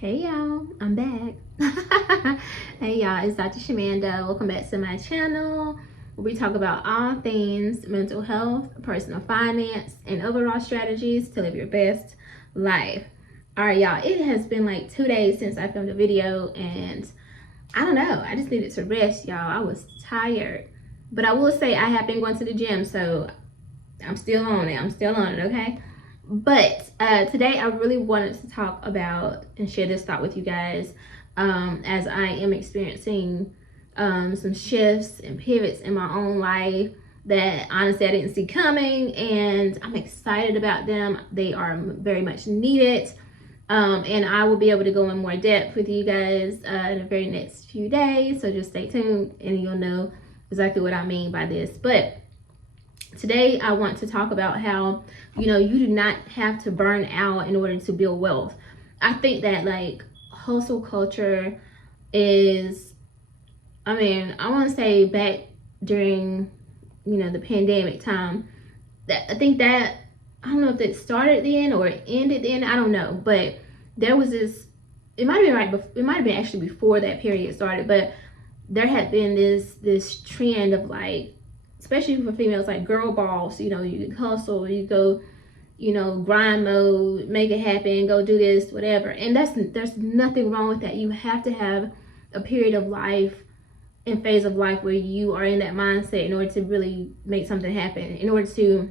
Hey y'all, I'm back. Hey y'all, it's Dr. Shamanda. Welcome back to my channel where we talk about all things mental health, personal finance, and overall strategies to live your best life. All right, y'all, it has been like 2 days since I filmed a video, and I don't know, I just needed to rest, y'all. I was tired, but I will say I have been going to the gym, so I'm still on it, okay? But today I really wanted to talk about and share this thought with you guys as I am experiencing some shifts and pivots in my own life that honestly I didn't see coming, and I'm excited about them. They are very much needed, and I will be able to go in more depth with you guys in the very next few days, so just stay tuned and you'll know exactly what I mean by this. But today I want to talk about how, you do not have to burn out in order to build wealth. I think that like hustle culture is, I want to say back during, the pandemic time, that I think that, I don't know if it started then or it ended then, I don't know, but there was this, it might have been actually before that period started, but there had been this trend of like, especially for females, like girl boss, you hustle, you go, grind mode, make it happen, go do this, whatever. And there's nothing wrong with that. You have to have a period of life and phase of life where you are in that mindset in order to really make something happen, in order to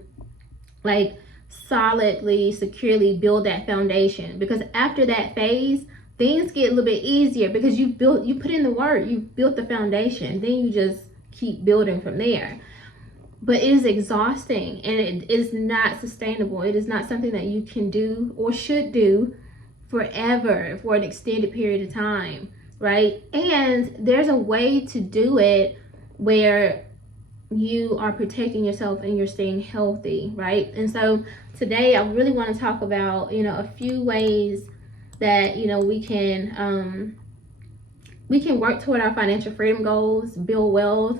like solidly, securely build that foundation. Because after that phase, things get a little bit easier because you put in the work, you built the foundation, then you just keep building from there. But it is exhausting and it is not sustainable. It is not something that you can do or should do forever, for an extended period of time, right? And there's a way to do it where you are protecting yourself and you're staying healthy, right? And so today I really want to talk about, a few ways that, we can work toward our financial freedom goals, build wealth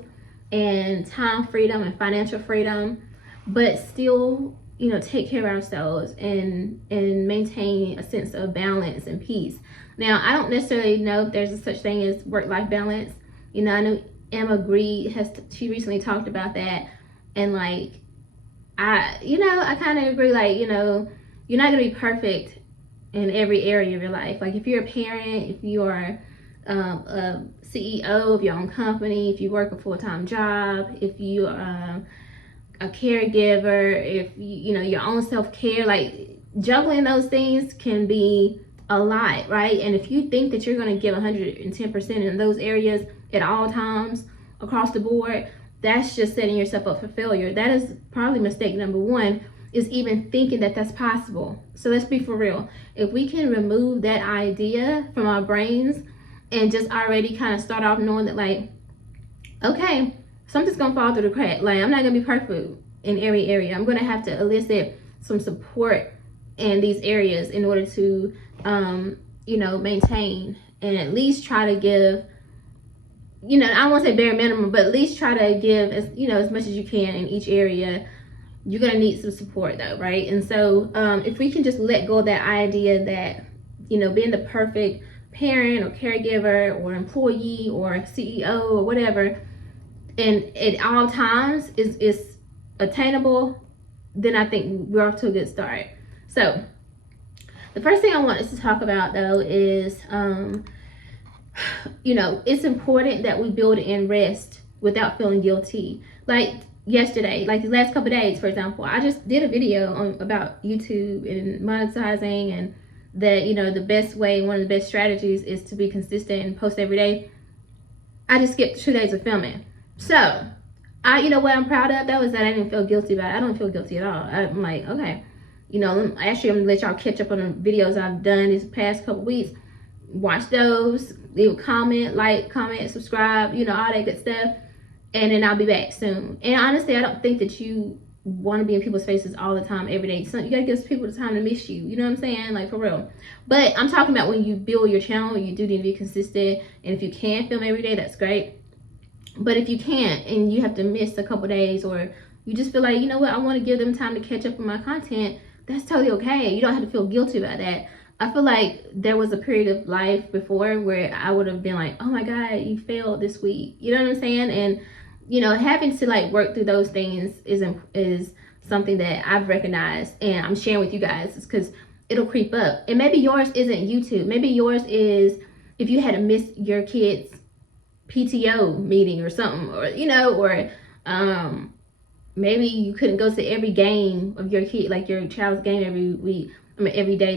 and time freedom and financial freedom, but still, take care of ourselves and maintain a sense of balance and peace. Now, I don't necessarily know if there's a such thing as work-life balance. I know Emma Gree she recently talked about that, and like I kind of agree. Like, you're not gonna be perfect in every area of your life. Like if you're a parent, if you are a CEO of your own company, if you work a full-time job, if you are a caregiver, if your own self-care, like juggling those things can be a lot, right? And if you think that you're going to give 110% in those areas at all times across the board, that's just setting yourself up for failure. That is probably mistake number one, is even thinking that that's possible. So let's be for real. If we can remove that idea from our brains and just already kind of start off knowing that, like, okay, something's gonna fall through the crack. Like, I'm not gonna be perfect in every area. I'm gonna have to elicit some support in these areas in order to, maintain and at least try to give, I won't say bare minimum, but at least try to give as much as you can in each area. You're gonna need some support though, right? And so if we can just let go of that idea that, being the perfect parent or caregiver or employee or CEO or whatever, and at all times is attainable, then I think we're off to a good start. So the first thing I want us to talk about though is, it's important that we build in rest without feeling guilty. Like yesterday, like the last couple of days, for example, I just did a video about YouTube and monetizing, and that the best way, one of the best strategies is to be consistent and post every day. I just skipped 2 days of filming. So what I'm proud of though is that I didn't feel guilty about it. I don't feel guilty at all. I'm like, okay, actually I'm gonna let y'all catch up on the videos I've done these past couple weeks. Watch those, leave a comment, subscribe, all that good stuff, and then I'll be back soon. And honestly, I don't think that you want to be in people's faces all the time, every day. So you gotta give people the time to miss you. You know what I'm saying? Like, for real. But I'm talking about when you build your channel, you do need to be consistent. And if you can film every day, that's great. But if you can't and you have to miss a couple days, or you just feel like, I want to give them time to catch up on my content, that's totally okay. You don't have to feel guilty about that. I feel like there was a period of life before where I would have been like, oh my God, you failed this week. You know what I'm saying? And, you know, having to like work through those things is something that I've recognized, and I'm sharing with you guys because it'll creep up. And maybe yours isn't YouTube. Maybe yours is if you had to miss your kids' PTO meeting or something, or, you know, or maybe you couldn't go to every game of your kid, like your child's game every week, every day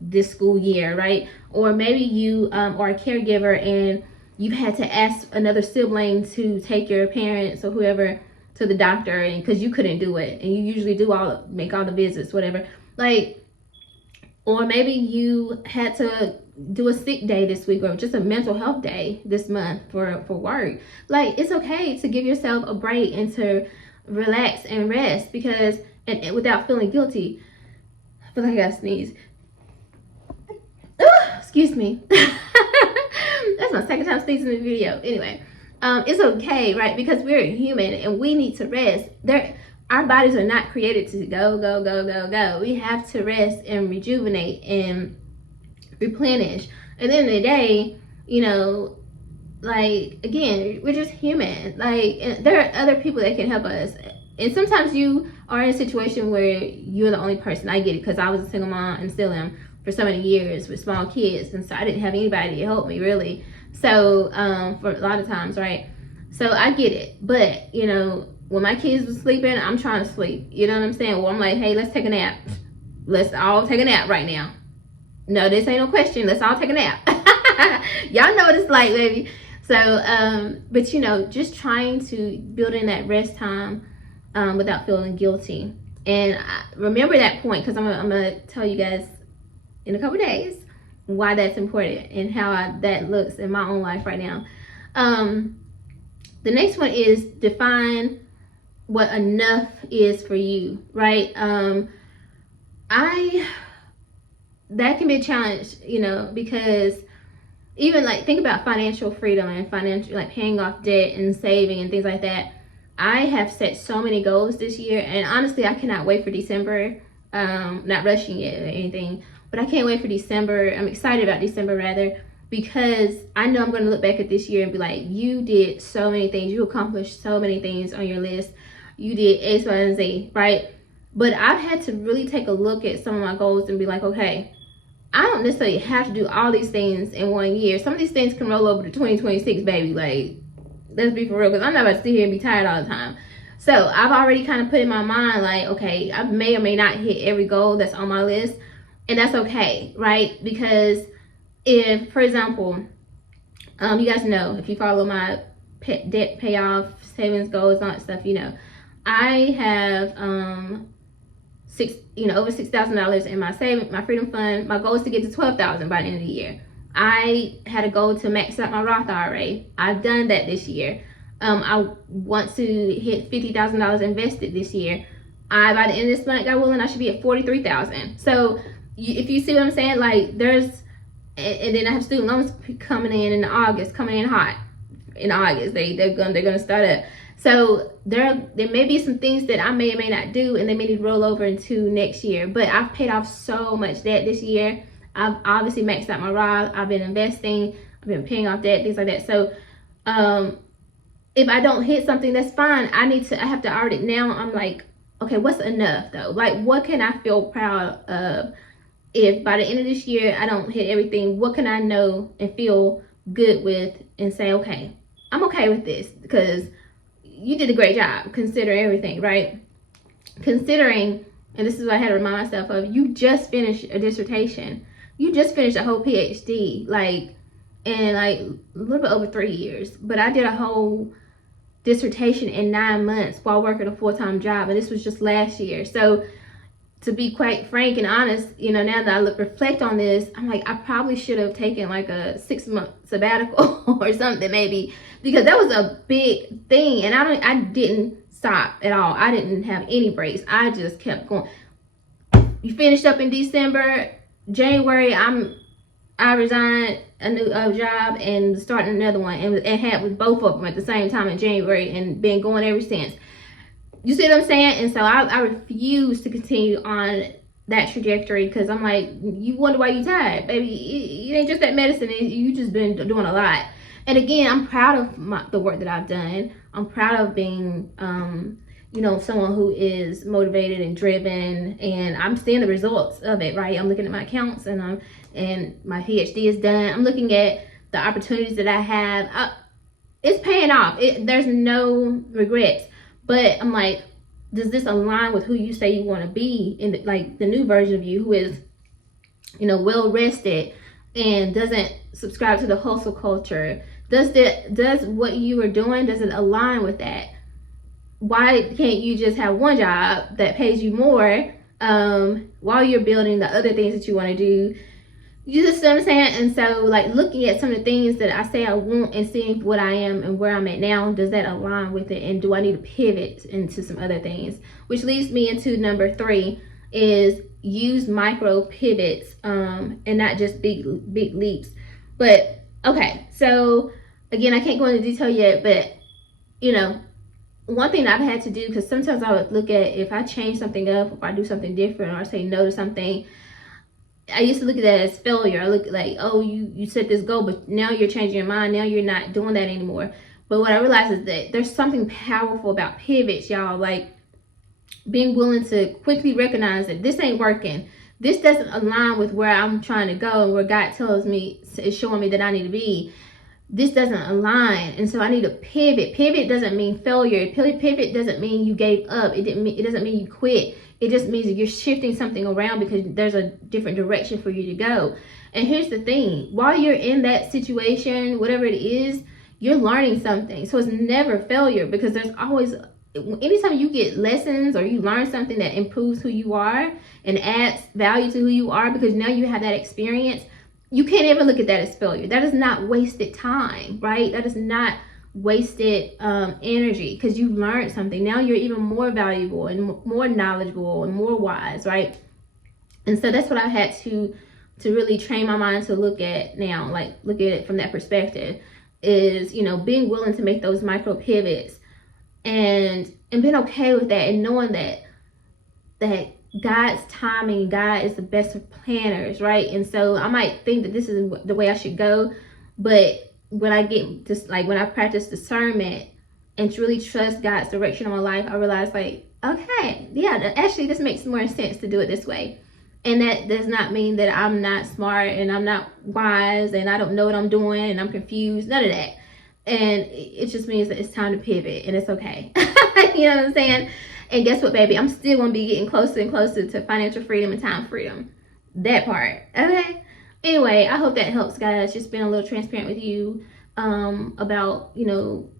this school year, right? Or maybe you are a caregiver and you've had to ask another sibling to take your parents or whoever to the doctor, and because you couldn't do it, and you usually make all the visits, whatever. Like, or maybe you had to do a sick day this week, or just a mental health day this month for work. Like, it's okay to give yourself a break and to relax and rest, because and without feeling guilty. I feel like I gotta sneeze. Excuse me. That's my second time sneezing in the video. Anyway, it's okay, right? Because we're human and we need to rest. Our bodies are not created to go. We have to rest and rejuvenate and replenish. At the end of the day, you know, like, again, we're just human. Like, there are other people that can help us. And sometimes you are in a situation where you're the only person. I get it, because I was a single mom and still am for so many years with small kids, and so I didn't have anybody to help me, really. So for a lot of times, right? So I get it. But, you know, when my kids were sleeping, I'm trying to sleep. You know what I'm saying? Well, I'm like, hey, let's take a nap. Let's all take a nap right now. No, this ain't no question. Let's all take a nap. Y'all know what it's like, baby. So, but, you know, just trying to build in that rest time without feeling guilty. And remember that point, because I'm going to tell you guys in a couple days why that's important and how that looks in my own life right now. The next one is define what enough is for you, right? That can be a challenge, you know, because even like think about financial freedom and financial, like paying off debt and saving and things like that. I have set so many goals this year, and honestly, I cannot wait for December. Not rushing it or anything, but I can't wait for December. I'm excited about December, rather, because I know I'm going to look back at this year and be like, you did so many things. You accomplished so many things on your list. You did X, Y, and Z, right? But I've had to really take a look at some of my goals and be like, okay, I don't necessarily have to do all these things in 1 year. Some of these things can roll over to 2026, baby. Like, let's be for real, because I'm not about to sit here and be tired all the time. So I've already kind of put in my mind, like, okay, I may or may not hit every goal that's on my list, and that's okay, right? Because if, for example, you guys know, if you follow my debt payoff, savings goals, all that stuff, you know, I have over $6,000 in my freedom fund. My goal is to get to $12,000 by the end of the year. I had a goal to max out my Roth IRA. I've done that this year. I want to hit $50,000 invested this year. By the end of this month, God willing, I should be at $43,000. So if you see what I'm saying, like and then I have student loans coming in August, coming in hot in August. They're gonna start up. So there may be some things that I may or may not do, and they may need to roll over into next year. But I've paid off so much debt this year. I've obviously maxed out my Roth. I've been investing. I've been paying off debt, things like that. So if I don't hit something, that's fine. I have to already, now I'm like, okay, what's enough though? Like, what can I feel proud of? If by the end of this year I don't hit everything, what can I know and feel good with and say, okay, I'm okay with this, because you did a great job considering everything, right? Considering, and this is what I had to remind myself of, you just finished a dissertation. You just finished a whole PhD, like, in like a little bit over 3 years. But I did a whole dissertation in 9 months while working a full-time job, and this was just last year. So to be quite frank and honest, you know, now that I reflect on this, I'm like, I probably should have taken like a 6-month sabbatical or something, maybe, because that was a big thing. And I didn't stop at all. I didn't have any breaks. I just kept going. You finished up in December. January, I resigned a new job and started another one, and had with both of them at the same time in January, and been going ever since. You see what I'm saying? And so I refuse to continue on that trajectory, because I'm like, you wonder why you tired, baby. It ain't just that medicine. You just been doing a lot. And again, I'm proud of the work that I've done. I'm proud of being, you know, someone who is motivated and driven, and I'm seeing the results of it, right? I'm looking at my accounts, and my PhD is done. I'm looking at the opportunities that I have. It's paying off. There's no regrets. But I'm like, does this align with who you say you want to be in the new version of you, who is, you know, well rested and doesn't subscribe to the hustle culture? Does what you are doing, does it align with that? Why can't you just have one job that pays you more while you're building the other things that you want to do? You just know what I'm saying? And so, like, looking at some of the things that I say I want and seeing what I am and where I'm at now, does that align with it? And do I need to pivot into some other things? Which leads me into number 3, is use micro pivots and not just big leaps. But okay, so again, I can't go into detail yet, but you know, one thing I've had to do, because sometimes I would look at, if I change something up, if I do something different, or say no to something, I used to look at that as failure. I look at like, oh, you set this goal, but now you're changing your mind. Now you're not doing that anymore. But what I realized is that there's something powerful about pivots, y'all. Like being willing to quickly recognize that this ain't working. This doesn't align with where I'm trying to go and where God tells me, is showing me that I need to be. This doesn't align, and so I need to pivot. Pivot doesn't mean failure. Pivot doesn't mean you gave up. It doesn't mean you quit. It just means that you're shifting something around because there's a different direction for you to go. And here's the thing: while you're in that situation, whatever it is, you're learning something. So it's never failure, because there's always, anytime you get lessons or you learn something that improves who you are and adds value to who you are, because now you have that experience, you can't ever look at that as failure. That is not wasted time, right? That is not wasted energy, because you learned something. Now you're even more valuable and more knowledgeable and more wise, right? And so that's what I had to really train my mind to look at now, like look at it from that perspective, is, you know, being willing to make those micro pivots and being okay with that, and knowing that God's timing, God is the best of planners, right? And so I might think that this is the way I should go, but when I get just like when I practice discernment and truly trust God's direction on my life, I realize, like, okay, yeah, actually this makes more sense to do it this way. And that does not mean that I'm not smart and I'm not wise and I don't know what I'm doing and I'm confused, none of that. And it just means that it's time to pivot, and it's okay. You know what I'm saying? And guess what, baby? I'm still going to be getting closer and closer to financial freedom and time freedom. That part. Okay? Anyway, I hope that helps, guys. Just being a little transparent with you about, you know,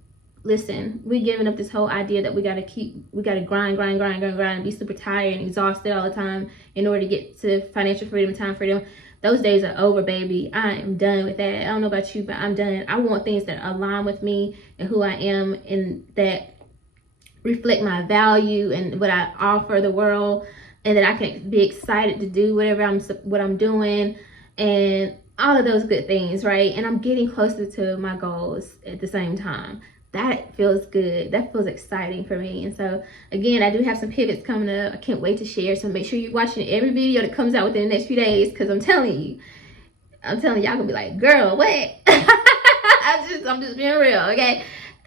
listen, we're giving up this whole idea that we got to grind, and be super tired and exhausted all the time in order to get to financial freedom and time freedom. Those days are over, baby. I am done with that. I don't know about you, but I'm done. I want things that align with me and who I am, and that reflect my value and what I offer the world, and that I can be excited to do what I'm doing, and all of those good things, right? And I'm getting closer to my goals at the same time. That feels good. That feels exciting for me. And so again, I do have some pivots coming up. I can't wait to share. So make sure you're watching every video that comes out within the next few days, because I'm telling y'all gonna be like, girl, what? I'm just being real, okay?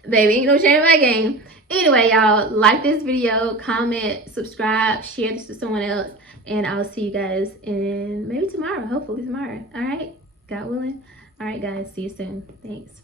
Baby, ain't no shame in my game. Anyway, y'all, like this video, comment, subscribe, share this to someone else, and I'll see you guys in maybe tomorrow, hopefully tomorrow. All right, God willing. All right, guys, see you soon. Thanks.